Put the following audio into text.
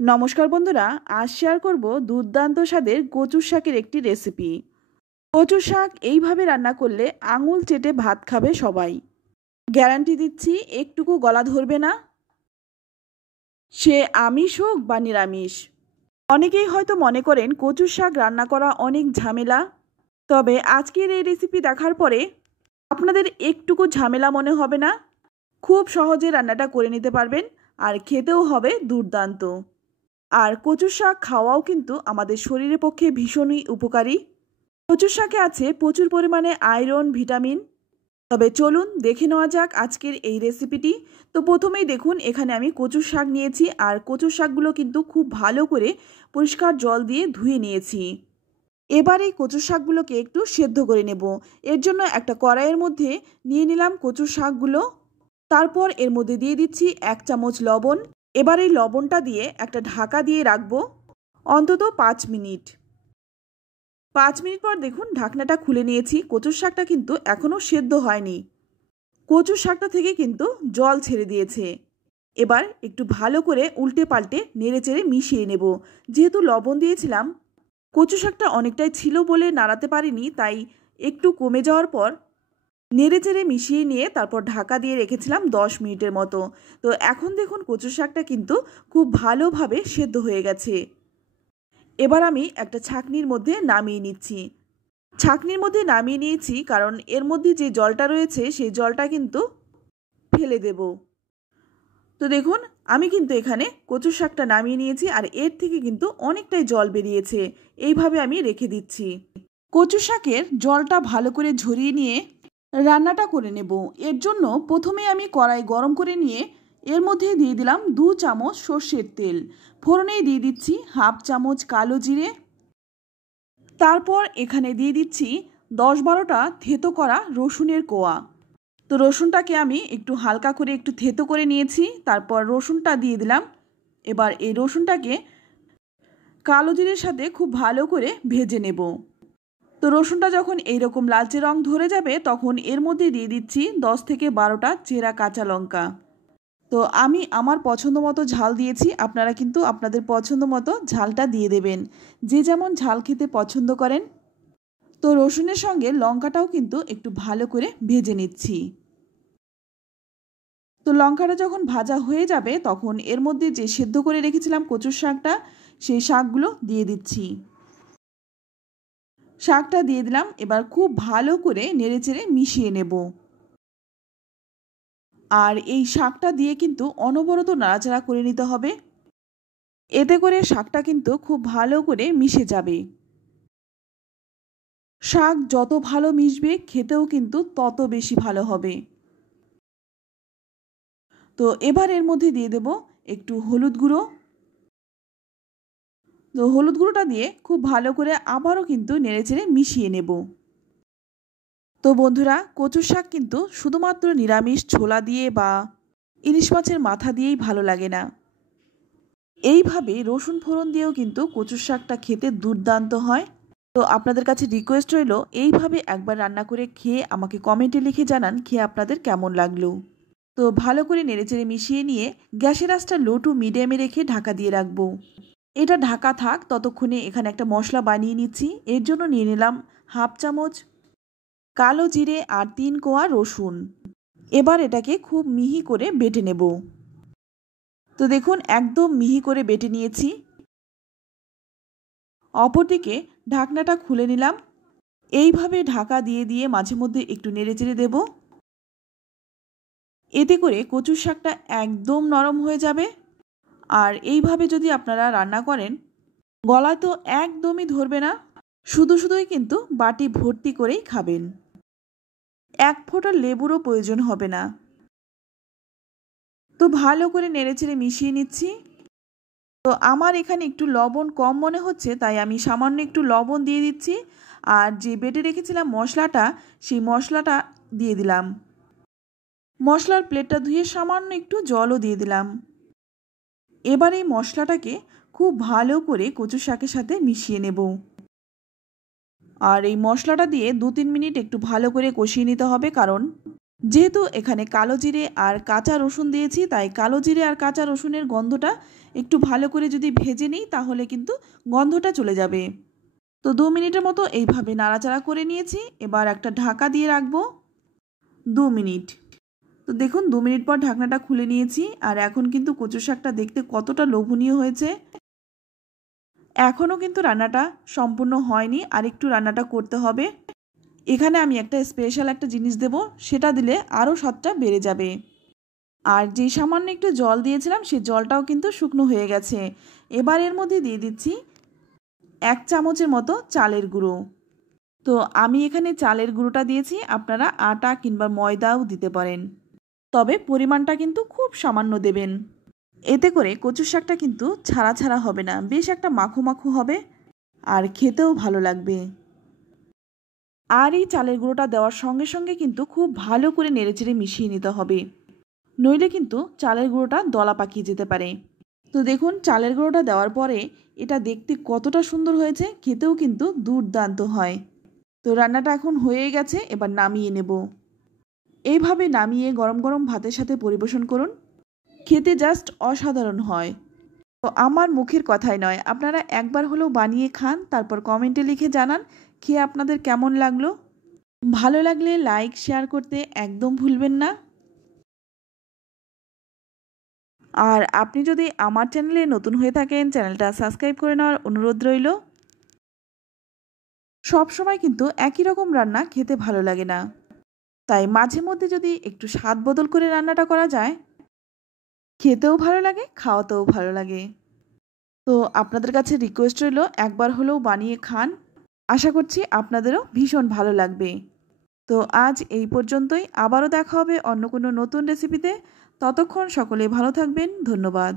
নমস্কার বন্ধুরা, আজ শেয়ার করব দুর্দান্ত স্বাদের কচুর শাকের একটি রেসিপি। কচুর শাক এইভাবে রান্না করলে আঙুল চেটে ভাত খাবে সবাই। গ্যারান্টি দিচ্ছি একটুকু গলা ধরবে না, সে আমিষ হোক বা নিরামিষ। অনেকেই হয়তো মনে করেন কচুর শাক রান্না করা অনেক ঝামেলা, তবে আজকের এই রেসিপি দেখার পরে আপনাদের একটুকু ঝামেলা মনে হবে না। খুব সহজে রান্নাটা করে নিতে পারবেন, আর খেতেও হবে দুর্দান্ত। আর কচুর শাক খাওয়াও কিন্তু আমাদের শরীরের পক্ষে ভীষণই উপকারী। কচুর শাকে আছে প্রচুর পরিমাণে আয়রন, ভিটামিন। তবে চলুন দেখে নেওয়া যাক আজকের এই রেসিপিটি। তো প্রথমেই দেখুন, এখানে আমি কচুর শাক নিয়েছি, আর কচুর শাকগুলো কিন্তু খুব ভালো করে পরিষ্কার জল দিয়ে ধুয়ে নিয়েছি। এবার এই কচুর শাকগুলোকে একটু সেদ্ধ করে নেব। এর জন্য একটা কড়াইয়ের মধ্যে নিয়ে নিলাম কচুর শাকগুলো। তারপর এর মধ্যে দিয়ে দিচ্ছি 1 চামচ লবণ। এবার এই লবণটা দিয়ে একটা ঢাকা দিয়ে রাখবো অন্তত 5 মিনিট। 5 মিনিট পর দেখুন ঢাকনাটা খুলে নিয়েছি। কচুর শাকটা কিন্তু এখনও সেদ্ধ হয়নি, কচুর শাকটা থেকে কিন্তু জল ছেড়ে দিয়েছে। এবার একটু ভালো করে উল্টে পাল্টে নেড়েচেড়ে মিশিয়ে নেব। যেহেতু লবণ দিয়েছিলাম, কচু শাকটা অনেকটাই ছিল বলে নাড়াতে পারিনি, তাই একটু কমে যাওয়ার পর নেড়েচেড়ে মিশিয়ে নিয়ে তারপর ঢাকা দিয়ে রেখেছিলাম 10 মিনিটের মতো। তো এখন দেখুন কচু শাকটা কিন্তু খুব ভালোভাবে সেদ্ধ হয়ে গেছে। এবার আমি একটা ছাঁকনির মধ্যে নামিয়ে নিচ্ছি। ছাঁকনির মধ্যে নামিয়ে নিয়েছি কারণ এর মধ্যে যে জলটা রয়েছে সেই জলটা কিন্তু ফেলে দেব। তো দেখুন আমি কিন্তু এখানে কচু শাকটা নামিয়ে নিয়েছি, আর এর থেকে কিন্তু অনেকটাই জল বেরিয়েছে। এইভাবে আমি রেখে দিচ্ছি। কচু শাকের জলটা ভালো করে ঝরিয়ে নিয়ে রান্নাটা করে নেব। এর জন্য প্রথমে আমি কড়াই গরম করে নিয়ে এর মধ্যে দিয়ে দিলাম 2 চামচ সর্ষের তেল। ফোড়নেই দিয়ে দিচ্ছি 1/2 চামচ কালো জিরে। তারপর এখানে দিয়ে দিচ্ছি 10-12টা থেতো করা রসুনের কোয়া। তো রসুনটাকে আমি একটু হালকা করে একটু থেতো করে নিয়েছি। তারপর রসুনটা দিয়ে দিলাম। এবার এই রসুনটাকে কালো জিরের সাথে খুব ভালো করে ভেজে নেব। তো রসুনটা যখন এইরকম লালচে রং ধরে যাবে তখন এর মধ্যে দিয়ে দিচ্ছি 10 থেকে 12টা চেরা কাঁচা লঙ্কা। তো আমি আমার পছন্দ মতো ঝাল দিয়েছি, আপনারা কিন্তু আপনাদের পছন্দ মতো ঝালটা দিয়ে দেবেন, যে যেমন ঝাল খেতে পছন্দ করেন। তো রসুনের সঙ্গে লঙ্কাটাও কিন্তু একটু ভালো করে ভেজে নিচ্ছি। তো লঙ্কাটা যখন ভাজা হয়ে যাবে তখন এর মধ্যে যে সেদ্ধ করে রেখেছিলাম কচুর শাকটা, সেই শাকগুলো দিয়ে দিচ্ছি। শাকটা দিয়ে দিলাম। এবার খুব ভালো করে নেড়েচেড়ে মিশিয়ে নেব। আর এই শাকটা দিয়ে কিন্তু অনবরত নাড়াচাড়া করে নিতে হবে, এতে করে শাকটা কিন্তু খুব ভালো করে মিশে যাবে। শাক যত ভালো মিশবে খেতেও কিন্তু তত বেশি ভালো হবে। তো এবার এর মধ্যে দিয়ে দেব একটু হলুদ গুঁড়ো। তো হলুদ গুঁড়োটা দিয়ে খুব ভালো করে আবারও কিন্তু নেড়েচেড়ে মিশিয়ে নেব। তো বন্ধুরা, কচুর শাক কিন্তু শুধুমাত্র নিরামিষ ছোলা দিয়ে বা ইলিশ মাছের মাথা দিয়েই ভালো লাগে না। এইভাবে রসুন ফোড়ন দিয়েও কিন্তু কচুর শাকটা খেতে দুর্দান্ত হয়। তো আপনাদের কাছে রিকোয়েস্ট রইল, এইভাবে একবার রান্না করে খেয়ে আমাকে কমেন্টে লিখে জানান খেয়ে আপনাদের কেমন লাগলো। তো ভালো করে নেড়েচেড়ে মিশিয়ে নিয়ে গ্যাসের আঁচটা লো টু মিডিয়ামে রেখে ঢাকা দিয়ে রাখবো। এটা ঢাকা থাক, ততক্ষণে এখানে একটা মশলা বানিয়ে নিচ্ছি। এর জন্য নিয়ে নিলাম 1/2 চামচ কালো জিরে আর 3 কোয়া রসুন। এবার এটাকে খুব মিহি করে বেটে নেব। তো দেখুন একদম মিহি করে বেটে নিয়েছি। অপরদিকে ঢাকনাটা খুলে নিলাম। এইভাবে ঢাকা দিয়ে দিয়ে মাঝে মধ্যে একটু নেড়েচেড়ে দেব। এতে করে কচুর শাকটা একদম নরম হয়ে যাবে। আর এইভাবে যদি আপনারা রান্না করেন, গলায় তো একদমই ধরবে না, শুধু শুধুই কিন্তু বাটি ভর্তি করেই খাবেন। 1 ফোঁটা লেবুরও প্রয়োজন হবে না। তো ভালো করে নেড়েচেড়ে মিশিয়ে নিচ্ছি। তো আমার এখানে একটু লবণ কম মনে হচ্ছে, তাই আমি সামান্য একটু লবণ দিয়ে দিচ্ছি। আর যে বেটে রেখেছিলাম মশলাটা, সেই মশলাটা দিয়ে দিলাম। মশলার প্লেটটা ধুয়ে সামান্য একটু জলও দিয়ে দিলাম। এবার এই মশলাটাকে খুব ভালো করে কচু শাকের সাথে মিশিয়ে নেব। আর এই মশলাটা দিয়ে 2-3 মিনিট একটু ভালো করে কষিয়ে নিতে হবে, কারণ যেহেতু এখানে কালো জিরে আর কাঁচা রসুন দিয়েছি, তাই কালো জিরে আর কাঁচা রসুনের গন্ধটা একটু ভালো করে যদি ভেজে নিই তাহলে কিন্তু গন্ধটা চলে যাবে। তো 2 মিনিটের মতো এইভাবে নাড়াচাড়া করে নিয়েছি। এবার একটা ঢাকা দিয়ে রাখবো 2 মিনিট। তো দেখুন 2 মিনিট পর ঢাকনাটা খুলে নিয়েছি। আর এখন কিন্তু কচু শাকটা দেখতে কতটা লোভনীয় হয়েছে। এখনও কিন্তু রান্নাটা সম্পূর্ণ হয়নি, আর একটু রান্নাটা করতে হবে। এখানে আমি একটা স্পেশাল একটা জিনিস দেব, সেটা দিলে আরও স্বাদটা বেড়ে যাবে। আর যে সামান্য একটু জল দিয়েছিলাম সেই জলটাও কিন্তু শুকনো হয়ে গেছে। এবার এর মধ্যে দিয়ে দিচ্ছি 1 চামচের মতো চালের গুঁড়ো। তো আমি এখানে চালের গুঁড়োটা দিয়েছি, আপনারা আটা কিংবা ময়দাও দিতে পারেন, তবে পরিমাণটা কিন্তু খুব সামান্য দেবেন। এতে করে কচু শাকটা কিন্তু ছাড়া ছাড়া হবে না, বেশ একটা মাখো মাখো হবে আর খেতেও ভালো লাগবে। আর এই চালের গুঁড়োটা দেওয়ার সঙ্গে সঙ্গে কিন্তু খুব ভালো করে নেড়েচেড়ে মিশিয়ে নিতে হবে, নইলে কিন্তু চালের গুঁড়োটা দলা পাকিয়ে যেতে পারে। তো দেখুন চালের গুঁড়োটা দেওয়ার পরে এটা দেখতে কতটা সুন্দর হয়েছে, খেতেও কিন্তু দুর্দান্ত হয়। তো রান্নাটা এখন হয়ে গেছে, এবার নামিয়ে নেব। এইভাবে নামিয়ে গরম গরম ভাতের সাথে পরিবেশন করুন, খেতে জাস্ট অসাধারণ হয়। তো আমার মুখের কথাই নয়, আপনারা একবার হলেও বানিয়ে খান, তারপর কমেন্টে লিখে জানান খেয়ে আপনাদের কেমন লাগলো। ভালো লাগলে লাইক শেয়ার করতে একদম ভুলবেন না। আর আপনি যদি আমার চ্যানেলে নতুন হয়ে থাকেন, চ্যানেলটা সাবস্ক্রাইব করে নেওয়ার অনুরোধ রইল। সব সময় কিন্তু একই রকম রান্না খেতে ভালো লাগে না, তাই মাঝে মধ্যে যদি একটু স্বাদ বদল করে রান্নাটা করা যায়, খেতেও ভালো লাগে, খাওয়াতেও ভালো লাগে। তো আপনাদের কাছে রিকোয়েস্ট রইল একবার হলেও বানিয়ে খান, আশা করছি আপনাদেরও ভীষণ ভালো লাগবে। তো আজ এই পর্যন্তই, আবারও দেখা হবে অন্য কোনো নতুন রেসিপিতে। ততক্ষণ সকলে ভালো থাকবেন, ধন্যবাদ।